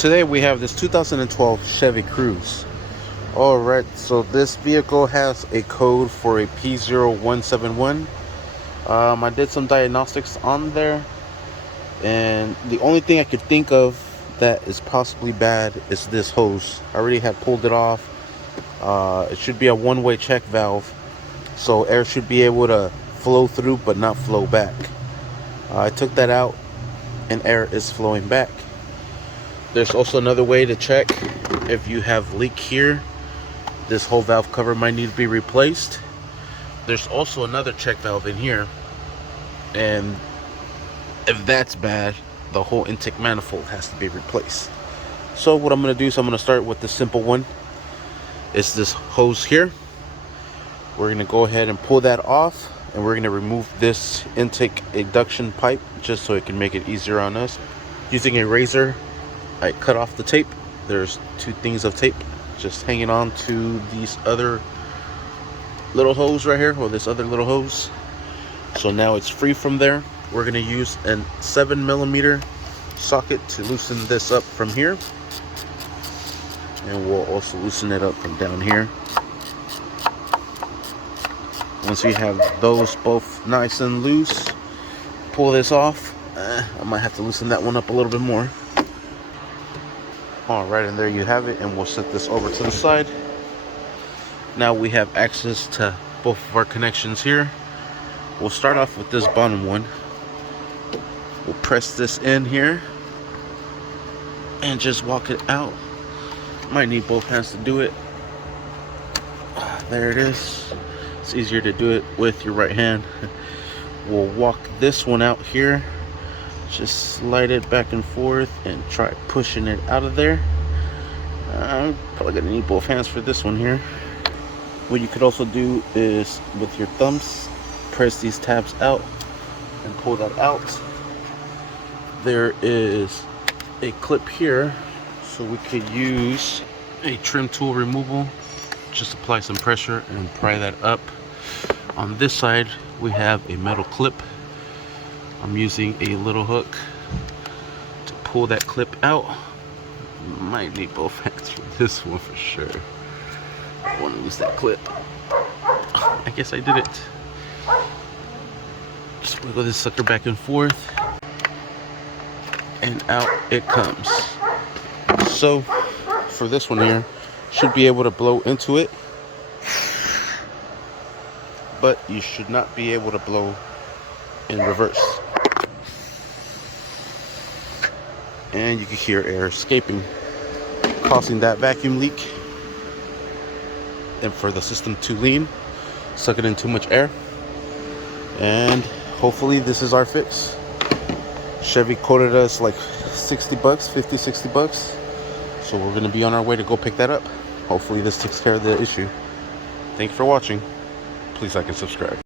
Today we have this 2012 Chevy Cruze. Alright, so this vehicle has a code for a P0171. I did some diagnostics on there, and the only thing I could think of that is possibly bad is this hose. I already had pulled it off. It should be a one-way check valve, so air should be able to flow through but not flow back. I took that out and air is flowing back. There's also another way to check if you have leak here. This whole valve cover might need to be replaced. There's also another check valve in here, and if that's bad, the whole intake manifold has to be replaced. So what I'm going to do is I'm going to start with the simple one. It's this hose here. We're going to go ahead and pull that off, and we're going to remove this intake induction pipe just so it can make it easier on us. Using a razor, I cut off the tape. There's two things of tape just hanging on to these other little hose right here, or this other little hose. So now it's free from there. We're going to use a 7mm socket to loosen this up from here, and we'll also loosen it up from down here. Once we have those both nice and loose, pull this off. I might have to loosen that one up a little bit more. Alright, and there you have it, and we'll set this over to the side. Now we have access to both of our connections here. We'll start off with this bottom one. We'll press this in here and just walk it out. Might need both hands to do it. There it is. It's easier to do it with your right hand. We'll walk this one out here. Just slide it back and forth and try pushing it out of there. I'm probably gonna need both hands for this one here. What you could also do is with your thumbs, press these tabs out and pull that out. There is a clip here, so we could use a trim tool removal. Just apply some pressure and pry that up. On this side, we have a metal clip. I'm using a little hook to pull that clip out. Might need both hands for this one for sure. I want to use that clip. I guess I did it. Just wiggle this sucker back and forth, and out it comes. So for this one here, should be able to blow into it, but you should not be able to blow in reverse. And you can hear air escaping, causing that vacuum leak. And for the system to lean, sucking in too much air. And hopefully this is our fix. Chevy quoted us like 60 bucks, 50, 60 bucks. So we're gonna be on our way to go pick that up. Hopefully this takes care of the issue. Thank you for watching. Please like and subscribe.